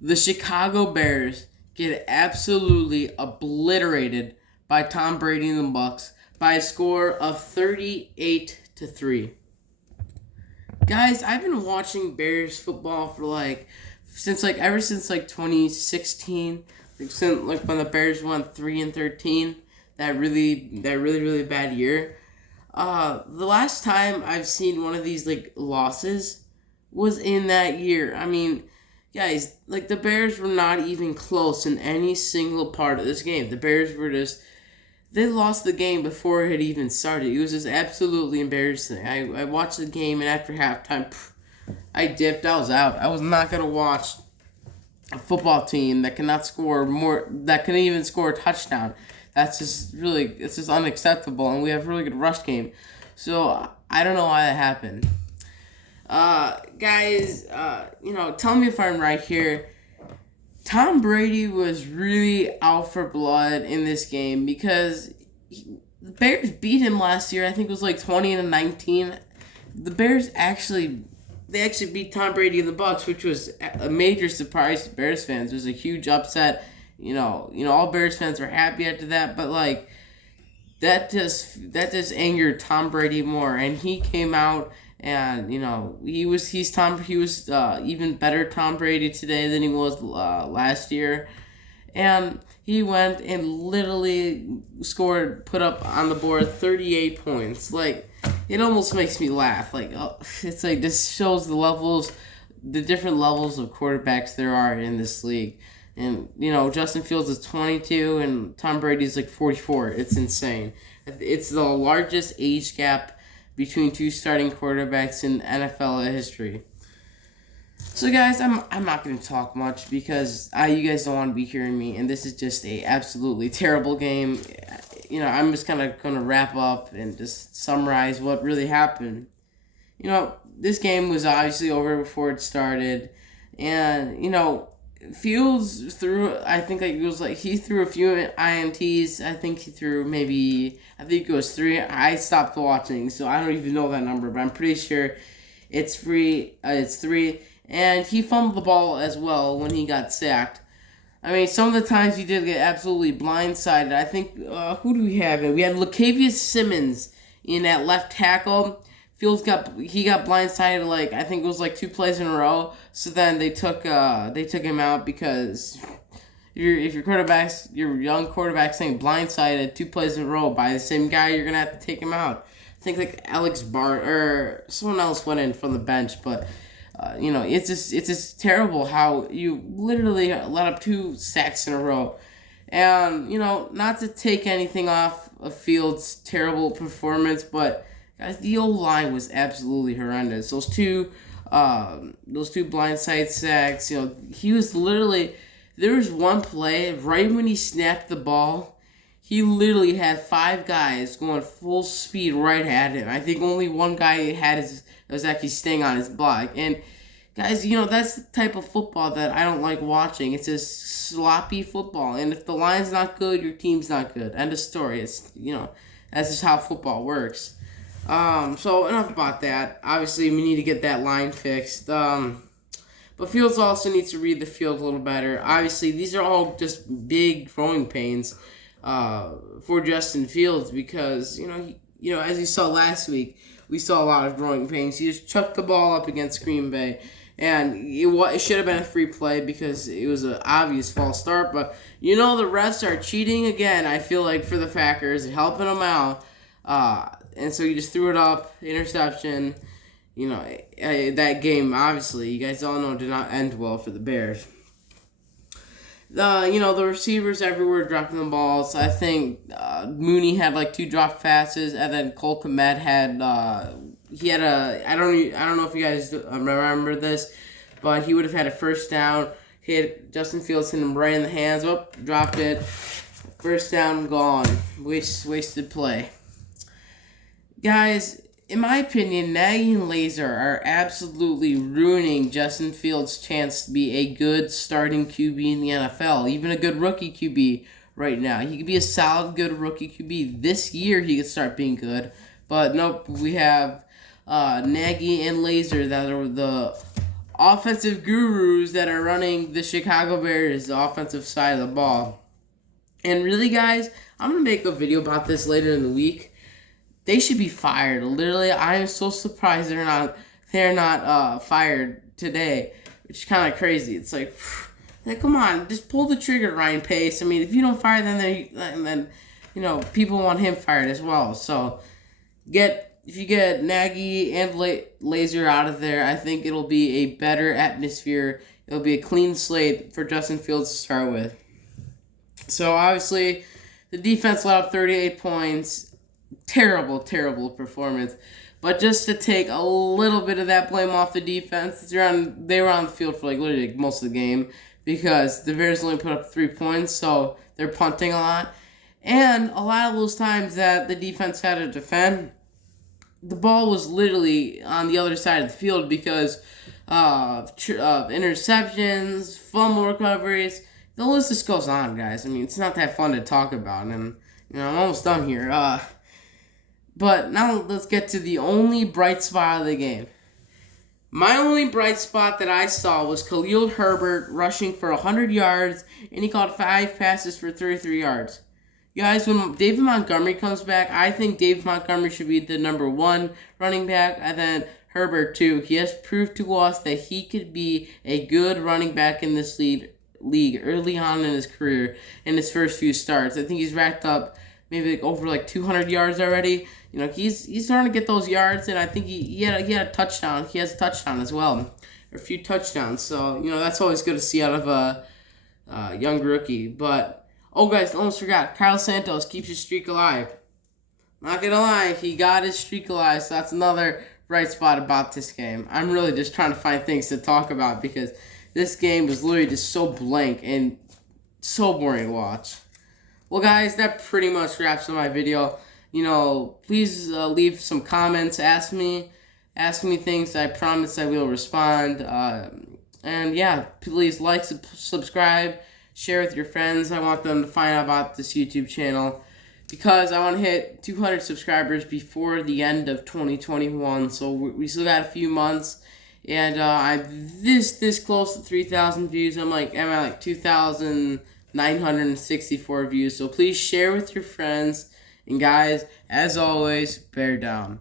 The Chicago Bears get absolutely obliterated by Tom Brady and the Bucks by a score of 38-3. Guys, I've been watching Bears football for ever since 2016, since when the Bears won 3-13, that really bad year. The last time I've seen one of these losses was in that year. I mean, guys, the Bears were not even close in any single part of this game. The Bears were just they lost the game before it had even started. It was just absolutely embarrassing. I watched the game, and after halftime, I dipped. I was out. I was not gonna watch a football team that cannot score more, that can even score a touchdown. It's just unacceptable, and we have a really good rush game. So I don't know why that happened. Guys, tell me if I'm right here. Tom Brady was really out for blood in this game because the Bears beat him last year. I think it was 20-19. The Bears actually beat Tom Brady and the Bucks, which was a major surprise to Bears fans. It was a huge upset. All Bears fans were happy after that, but that just angered Tom Brady more, and he came out and he was even better Tom Brady today than he was last year, and he went and literally put up on the board 38 points. It almost makes me laugh. This shows the different levels of quarterbacks there are in this league. And, Justin Fields is 22 and Tom Brady's 44. It's insane. It's the largest age gap between two starting quarterbacks in NFL history. So, guys, I'm not going to talk much because you guys don't want to be hearing me, and this is just a absolutely terrible game. I'm just kind of going to wrap up and just summarize what really happened. This game was obviously over before it started, and, Fields threw, I think he threw a few INTs. I think it was 3. I stopped watching, so I don't even know that number, but I'm pretty sure it's 3. And he fumbled the ball as well when he got sacked. I mean, some of the times he did get absolutely blindsided. I think, who do we have? We had Latavius Simmons in at left tackle. Fields got blindsided I think it was 2 plays in a row. So then they took him out because if your young quarterback's saying blindsided 2 plays in a row by the same guy, you're gonna have to take him out. I think Alex Bart or someone else went in from the bench, but it's just terrible how you literally let up 2 sacks in a row. And not to take anything off of Fields' terrible performance, but guys, the O-line was absolutely horrendous. Those two blindside sacks. He was literally. There was one play right when he snapped the ball. He literally had 5 guys going full speed right at him. I think only one guy was actually staying on his block. And guys, that's the type of football that I don't like watching. It's just sloppy football. And if the line's not good, your team's not good. End of story. It's that's just how football works. So enough about that. Obviously, we need to get that line fixed. But Fields also needs to read the field a little better. Obviously, these are all just big growing pains for Justin Fields because as you saw last week, we saw a lot of growing pains. He just chucked the ball up against Green Bay, and it should have been a free play because it was an obvious false start. But the refs are cheating again. I feel like for the Packers, helping them out. And so he just threw it up, interception. That game, obviously, you guys all know, did not end well for the Bears. The receivers everywhere dropping the balls. I think Mooney had 2 drop passes, and then Cole Kmet had I don't know if you guys remember this, but he would have had a first down. Justin Fields hit him right in the hands. Dropped it. First down, gone. Wasted play. Guys, in my opinion, Nagy and Lazor are absolutely ruining Justin Fields' chance to be a good starting QB in the NFL, even a good rookie QB right now. He could be a solid, good rookie QB. This year, he could start being good, but nope, we have Nagy and Lazor that are the offensive gurus that are running the Chicago Bears, the offensive side of the ball. And really, guys, I'm going to make a video about this later in the week. They should be fired. Literally, I am so surprised they're not fired today, which is kind of crazy. It's like, come on, just pull the trigger, Ryan Pace. I mean, if you don't fire them, then people want him fired as well. So, if you get Nagy and Lazor out of there, I think it'll be a better atmosphere. It'll be a clean slate for Justin Fields to start with. So, obviously, the defense let up 38 points. Terrible, terrible performance. But just to take a little bit of that blame off the defense, they were on the field for literally most of the game because the Bears only put up 3 points, so they're punting a lot. And a lot of those times that the defense had to defend, the ball was literally on the other side of the field because of interceptions, fumble recoveries. The list just goes on, guys. I mean, it's not that fun to talk about, and I'm almost done here. But now let's get to the only bright spot of the game. My only bright spot that I saw was Khalil Herbert rushing for 100 yards, and he caught 5 passes for 33 yards. Guys, when David Montgomery comes back, I think David Montgomery should be the number 1 running back, and then Herbert too. He has proved to us that he could be a good running back in this league early on in his career, in his first few starts. I think he's racked up maybe over 200 yards already. He's starting to get those yards, and I think he had a touchdown. He has a touchdown as well, or a few touchdowns. So that's always good to see out of a young rookie. But guys, almost forgot. Kyle Santos keeps his streak alive. Not gonna lie, he got his streak alive. So that's another bright spot about this game. I'm really just trying to find things to talk about because this game was literally just so blank and so boring to watch. Well, guys, that pretty much wraps up my video. Please leave some comments. Ask me things. I promise I will respond. And yeah, please like, subscribe, share with your friends. I want them to find out about this YouTube channel because I want to hit 200 subscribers before the end of 2021. So we still got a few months, and I'm this close to 3,000 views. I'm at 2,964 views. So please share with your friends. And guys, as always, bear down.